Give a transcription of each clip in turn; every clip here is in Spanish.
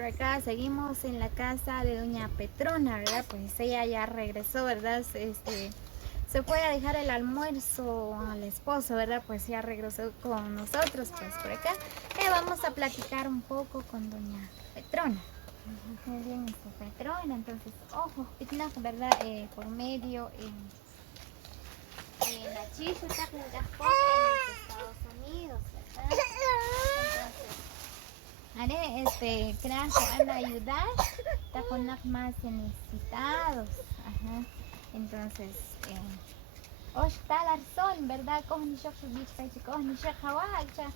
por acá seguimos en la casa de doña Petrona, ¿verdad? Pues ella ya regresó, ¿verdad? Se fue a dejar el almuerzo al esposo, ¿verdad? Pues ya regresó con nosotros, pues por acá. Vamos a platicar un poco con doña Petrona. Muy bien, esta Petrona, entonces, ojo, ¿verdad? Por medio en la chicha está en los Estados Unidos, ¿verdad? Entonces, creo que van a ayudar, está con los más necesitados, ajá. Entonces, está la razón, ¿verdad? Cogen yo cogen yo jawacha,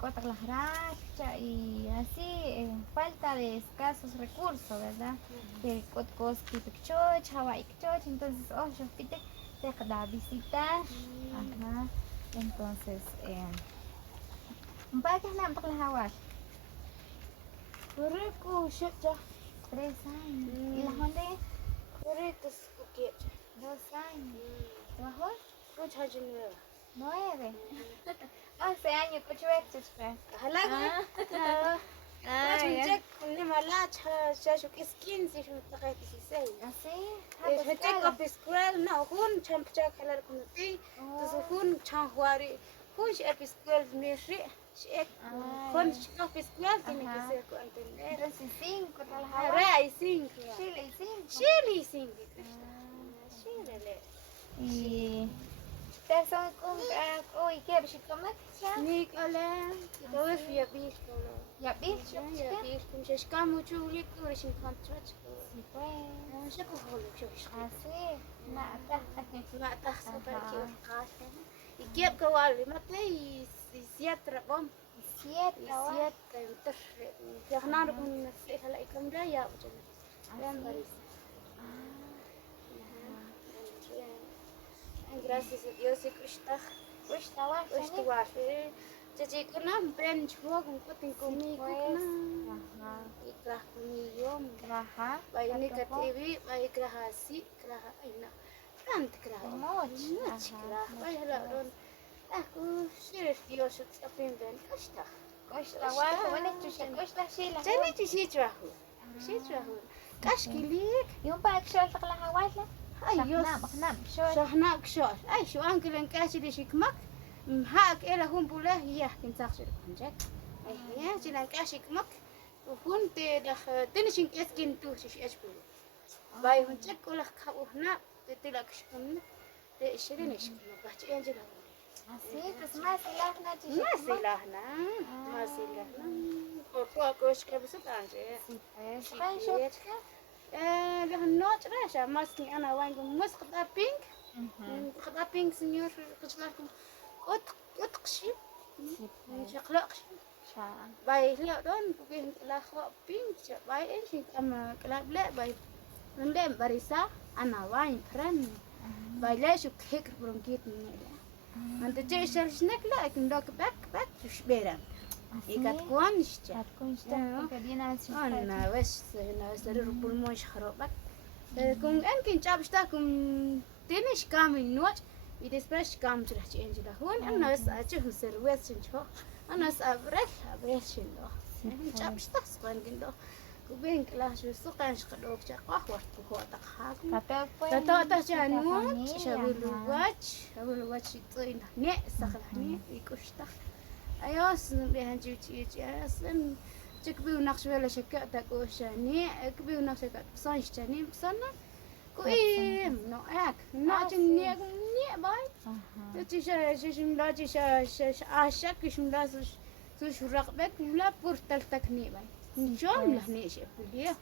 cortan las racha y así, falta de escasos recursos, ¿verdad? Que cosas que picchoch, hawaii picchoch, entonces, yo pide, te da visitar, ajá. Entonces, un par que es nada para las hawaii. Rico, shit, ya. 3 años. ¿Y las dónde? Rico, scookit. 2 años. ¿Trabajó? Mucha gente. 9. 11 años, ¿qué chueches, pues? Hala, Ya. كل ما لا شاشو كيس 15 شو تقيت 16 ¿Así? هتك في سكول نا هون كان بتاعك على الكمتي تزهون كان هواري هون شيء في سكول ميري شيء هون شيء في سكول تيجي كيسيركو أنتن Entonces 5, trabajaba. رأي سينك Chile y 5. شيلي سينك شيلي Y... ¿Ustedes son con... uy, ¿qué? ¿Bishikomak? نيك ألا توقف يا بيش ¿Ya viste? يا بيش مش كام وشولي كورش كونترات Sí, pues. شكو هولو شوش Así. Nada. ما تحسب بركي قاسم يجيب كوالي متى يسيطر بوم 7, يسيطر ينتر يخنا ركون نسيت هلا يكمل لا يا وجنا لين بريس gracias a Dios y Krishna Krishna jadi kena brand semua kumpul tingkumi kena ikrah kumiyom Raja. baik ini katiwi baik kerahasi kerah ina kan kerah Moch. kerah baik halak don aku serius Dios tapi brand Krishna Costa, guau, bueno, chucha, costa, Sheila. jadi cuci cuahu kash kilik ¿Y un par de shorts para las aguas? أيوة شو شهناك شور أي شو أنكل إنكاشي دي شكمك هاك إلى هم بوله هي كنت شو كنجك أي هي جل إنكاشي كمك وهون تدخ تنشين كيسكين توش إيش بقول باي هون تك ولا خبوا هنا تتلاك شكمنا تشيلين شكمك بحكي أنجل así, pues más silahna, chicha. ما سيلهنا ما سيلهنا وكوش كبسط أنجل Sí, pues. ¿Cuál short? لهالنوع راشة ماسكني أنا وينكم مس خطأ بينك خطأ بينك سنيور قشلاكم قشي شقلاق باي لا دون بين لا خطأ بينك باي إيش أما كلاب لا باي ندم بريسا أنا وين فرن باي لا شو هيك برونكيت من أنت جاي شرشنك لا لكن دوك باك تش بيرم إيكات كونشتا أنا بس هنا سرير بالموش خرابك كم أنكن جابشتاكم تنش كامل نوت يدس برش كام ترحتي أنجلا هون أنا بس أشوف سرويس شنشوا أنا بس أبرش شنو جابشتاك سبان كندو كوبين كلاش بسوق أنش خلوك جاك وقت بخوة تخاك تتا جانوت شابلو واتش يطين نه سخلني يكوشتا أياس بهنجيتي أصلاً تكبي ونقش ولا شكأتك وشاني كبي ونقش شكأت بصانش تاني بصنا كويم نوعك نوعتني باي تيجي ملاجي عاشك إيش ملاز سوش رقبك ولا بورتل تكني باي جام لهنيش بوليه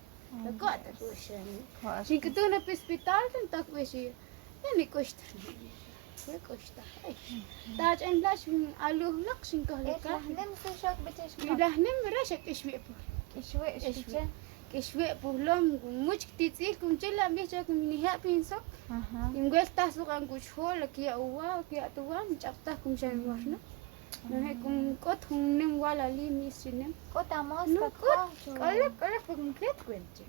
لقعدك وشاني شيكتونا في سبيطار تنتك وشي يعني كشترني كشتا تاج إن لاش من ألوه نقشن كهلكا لحنم سوشك بتشكل. يلهنم رشك إشوي كشوي بولم مش كتير كم جلا بيجاكم نهاء بينسق يمقل تاسوق أنكوش هول كيا أوا كيا توان جبتاكم شان ورنا نهاكم قط هم نم ولا لي ميسنم Kota mosca. no قلق بكم كيت كوينتي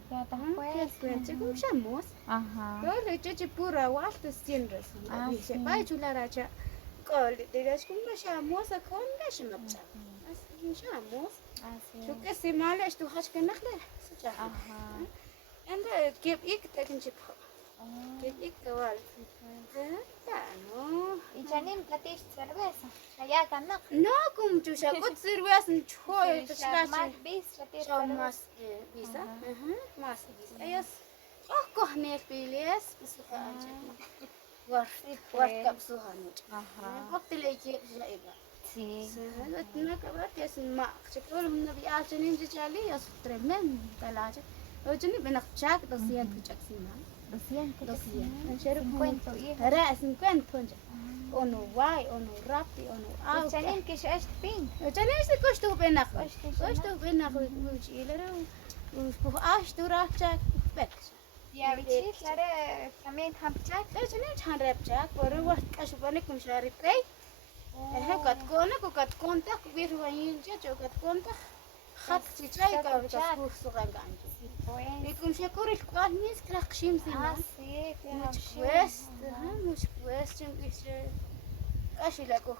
كيت كوينتي كم شموس Ajá. لو لجيتي بورا وقت السين رسم باي جولا راجع قال ديجاش كم بشاموس أكون ليش مبتع بس شاموس Así شو es. كسي مالش تو خش كنخله سجاه Ajá. أنت كيف إيك تكن شبه Oh, كيف إيك كوال sí, pues. يعني Y Janine, ¿catiste cerveza? Allá, canak. ناكم جوشا كنت سيرويس نشوي Sí, تشلاش más bis, ¿catiste شو cerveza? ماس بيسا Ajá. ماس بيسا أيس كهنيك بيليس بس خارج ورد Sí, ورد pues. كبسوها نج Ajá. وقت اللي يجي جايبه Sí. سهلتنا كبرت يسمع شكل من نبي عشان جالي يسطر من ثلاجة لو جني بنخشاك دوسيان تجاكسينا 200. دوسيان نشرب 50 hijos. رأس 50 بونجا أنو واي أنو رابي أنو Y أو Janine, ¿qué es pink? جاني كشتو بينك Koshtoo كشتو بينك وشي لرو وش أشتو راجع بكش Y a bichit, claro, también hamchak. جاني كان رابجاك ورو وقت أشوفني كم شاري بلاي قد كونك وقد كونتك بيروين جا قد كونتك خط تجاي كابتشاك سوغان عندي Sí, pues. يكون شكور القال ميس كراقشيم Ah, سينا sí, que مش hamchak. كويس مش كويس جم إيش أشي لكو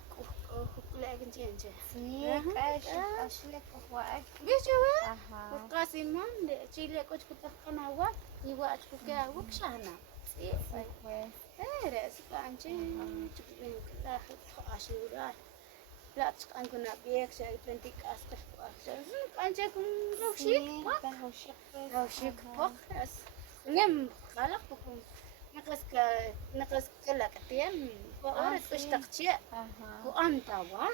لكن جنجة Sí, Ajá. cash le cojo aquí. بيجوا Ajá. القاسمان شيء كوش كتخنا وقت يوقت كوكا وكشانا Sí, pues. رأس كانجي تبين كلا عشورة لا تكان كنا بيك شيء تنتي كاسكر كاسكر كانجي كم روشيك Sí, بق روشيك pues. روشيك Ajá. بق رأس نعم خلاص بكم نقص كلا كتير وأرد sí. اشتقتي Ajá. وأنت وا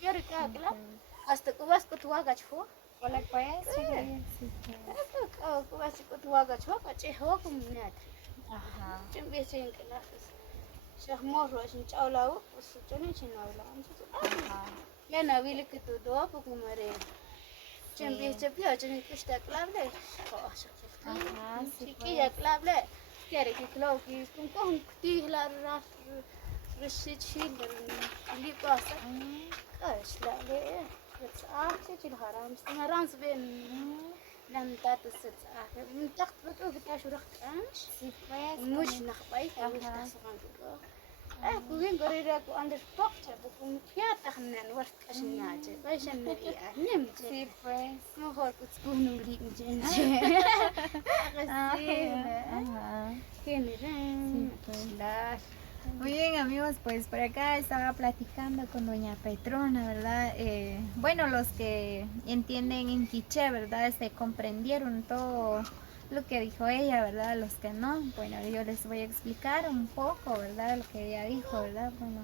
كيرك كلا Ujú. أستقواس كتواجد فوق Hola, pues. Sí, pues. كواس كتواجد فوق أشي هو كم ناد Ajá. جنبي شيء كلا شيخ مرة عشان تعلاو وسجني شناولا Ajá. لأن ويلك تدوا بكم مرين جنبي جنبي عشان كشتا كلاب له Ajá, sí, كي يا كلاب له كيرك كلاو كي كم كتير لا راح رشيد شيل اللي قاسة Mm, ايش لا ليه بس شيء الحرام استمرانس بين mm. لم تتصل من تحت بتوه كتاش ورخت أمش Sí, pues. مش como- نخبي Ajá. مش تسمعن كده كوين قريرك وعندك بقشة بكم فيها تخنن ورك أشنياجة بايش النبي نمت Sí, pues. ما هو كتكون نقولي مجنج غسيلة Ajá. كني Sí, pues. Muy bien, amigos, pues por acá estaba platicando con doña Petrona, ¿verdad? Bueno, los que entienden en quiché, ¿verdad? Se comprendieron todo lo que dijo ella, ¿verdad? Los que no, bueno, yo les voy a explicar un poco, ¿verdad? Lo que ella dijo, ¿verdad? Bueno,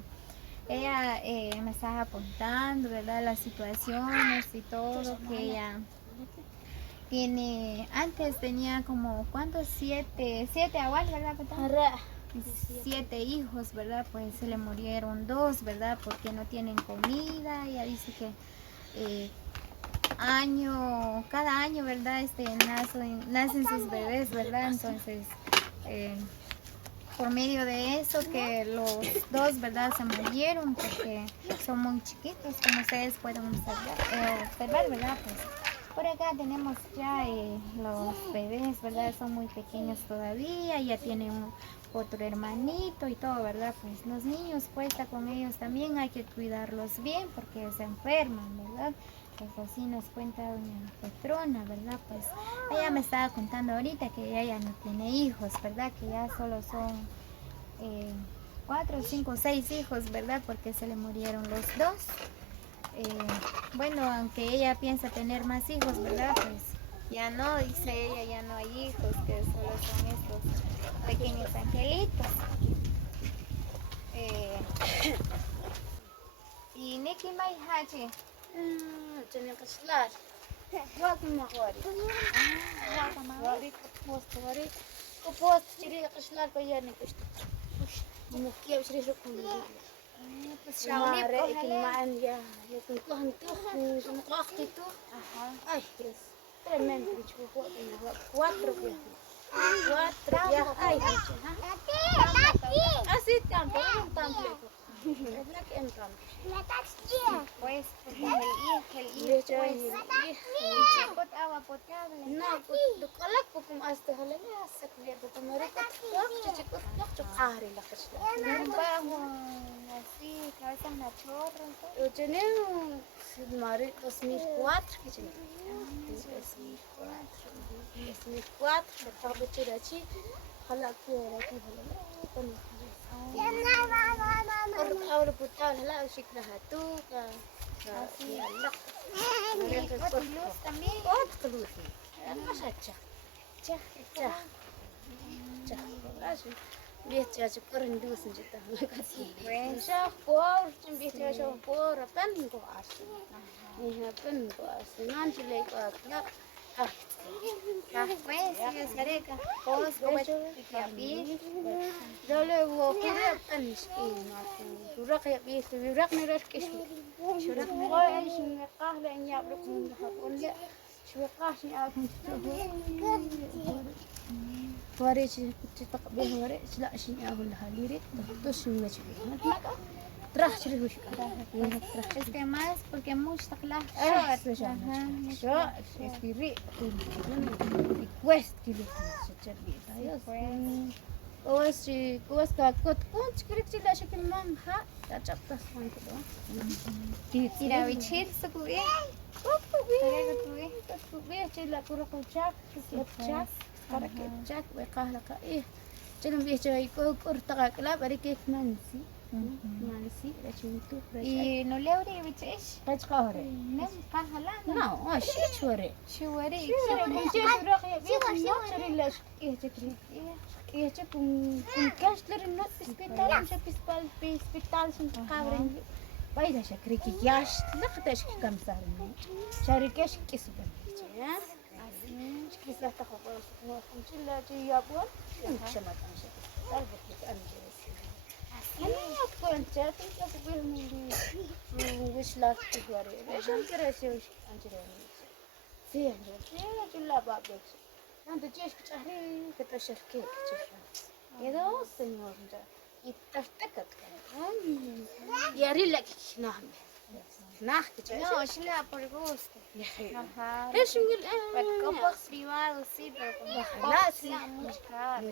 ella me estaba apuntando, ¿verdad? Las situaciones y todo lo que ella tiene. Antes tenía como, ¿cuántos? Siete abuelos, ¿verdad, Petrona? هراء 7 hijos, ¿verdad? Pues se le murieron 2, ¿verdad? Porque no tienen comida. Ella dice que cada año, ¿verdad? Nacen sus bebés, ¿verdad? Entonces, por medio de eso que los 2, ¿verdad? Se murieron porque son muy chiquitos, como ustedes pueden observar, ¿verdad? Pues por acá tenemos ya los bebés, ¿verdad? Son muy pequeños todavía, ya tienen otro hermanito y todo, ¿verdad? Pues los niños, cuesta con ellos también, hay que cuidarlos bien porque se enferman, ¿verdad? Pues así nos cuenta doña Petrona, ¿verdad? Pues ella me estaba contando ahorita que ella ya no tiene hijos, ¿verdad? Que ya solo son 4, 5, 6 hijos, ¿verdad? Porque se le murieron los 2. Bueno, aunque ella piensa tener más hijos, ¿verdad? Pues ya no, dice ella, ya no hay hijos, que solo son estos pequeños angelitos. Y Nikki Maihachi. جنين قشلال واقف مخواري واري كبوست شري قشلال بياني كشت مكيا وشري شكون Pues ما رأيك معن يا يكون كهن تخن شنو أختي تخ Ajá. أي يس ترمن بيشوف واتر يا أي أسيت تامبو تامبو la que entran. Pues, porque el Dia hijo, pues, cai pot agua potable. no do kolak pokum aste halale asak dia do mereka cuci kahri la kasla. Un bajo, así, cabezas nachorros. Eu tinha mari 2004 que tinha. 2004 eu tava tirando aqui halak era aqui halale. Orang putar hala usikna hatu ka. Halak. Pot y luz también. Kot kelusi. Apa saja. Cah. Biasa cukup rendu senjata. Biasa por, biasa so por pen ko asu. Ini pen ko asu. Nanti lagi ko Pues, sí, sereca. Pues, como es Dole wo kira pen skin asu. Surak ya biasa, surak ni ras kismu. Surak ni ko ay sinakah la inyap lo kung hapon ya. Surak ni aku. Wari cita kabeh wari sila sini aku lah lirik terus sini macam ni. Terah ciri hush terah. Es que más, porque mucho claro. So, espiri request kili secerbi. Kuas kakot kun cikrik cila sikin mam ha tacap tas man kedo. Tira bichir sukubi. Kubi cila kura kucak, kucak. Para kecak bekah laka Jangan biasa ikut kurta kelab ada kek mansi. Mansi dah cintu. Y no le abre bichish. Kaj kahore. Nem kahala. No, shit chore. Shuari. Biasa sudah kayak biasa cari las cekri. Cek cash dari not hospital, hospital sampai kabring. Baik dah cekri cash. Nak kata cekri kamsarin. Cari cash kisah. Ya. Kisah tak apa. Mungkin lah dia pun. Cuma tak sih. Tak begitu anjir. Ini aku anjir. Tinggal sebelum ini. Wish lah tu hari. Macam kira sih anjir ini. Sih anjir. Ini jual babek. Nanti jes cari kita syarke. Ya dah senyor anjir. Kita dekat kan. Ya relax nah. Nah, No, chila por gusto. Ajá. Es un Copos privados, sí, pero como لا sí, mucho caro.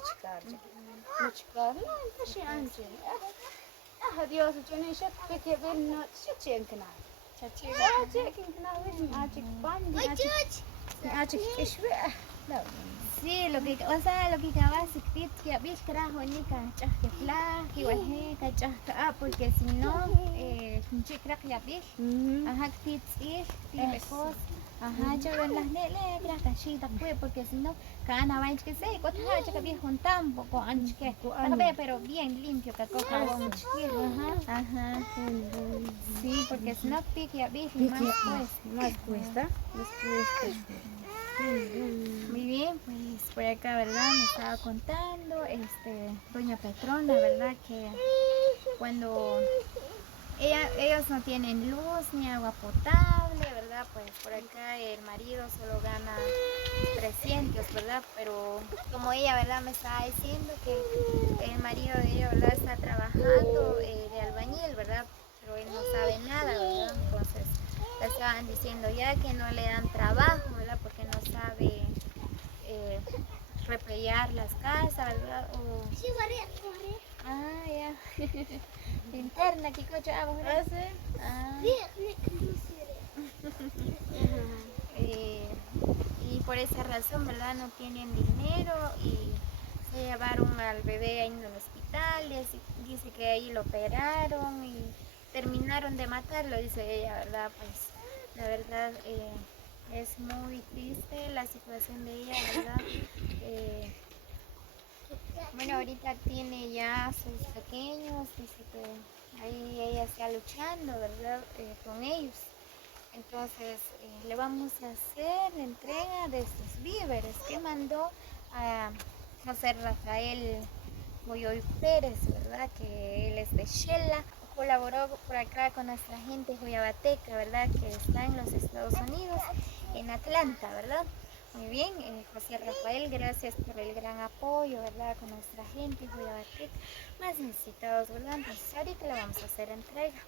much car لا انت شي انجي هذه وسجني شك بك بين شي يمكن اجيك يمكن اجيك بان اجيك ايش لا Sí, lo que, o sea, lo que acabas de escribir, que ves carajo, ni cachas que flag, igual cachas porque si no, un chico ya ves, ajá, tiene cosas, ajá, yo ven las negras, cachitas, pues, porque si no, cada vez que se, cuando hay que bien juntar un poco, antes que, pero bien limpio, que coja un chiquito, ajá, sí, porque si no, pique ya ves, más cuesta. Muy bien, pues por acá, ¿verdad? Me estaba contando, doña Petrona, ¿verdad? Que cuando ellos no tienen luz ni agua potable, ¿verdad? Pues por acá el marido solo gana 300, ¿verdad? Pero como ella, ¿verdad? Me estaba diciendo que el marido de ella, ¿verdad? Está trabajando de albañil, ¿verdad? Pero él no sabe nada, ¿verdad? Entonces le estaban diciendo ya que no le dan trabajo, ¿verdad? Porque no sabe repellar las casas, ¿verdad? Ah, ya. Linterna, ¿qué coche hago? Y por esa razón, ¿verdad? No tienen dinero y se llevaron al bebé ahí en el hospital y dice que ahí lo operaron y terminaron de matarlo, dice ella, ¿verdad? Pues la verdad es muy triste la situación de ella, ¿verdad? Bueno, ahorita tiene ya sus pequeños, dice que ahí ella está luchando, ¿verdad? Con ellos. Entonces le vamos a hacer la entrega de estos víveres que mandó a José Rafael Goyoy Pérez, ¿verdad? Que él es de Shela. Colaboró por acá con nuestra gente joyabateca, ¿verdad? Que está en los Estados Unidos, en Atlanta, ¿verdad? Muy bien, José Rafael, gracias por el gran apoyo, ¿verdad? Con nuestra gente, Juliabatic, más necesitados, ¿verdad? Entonces ahorita le vamos a hacer entrega.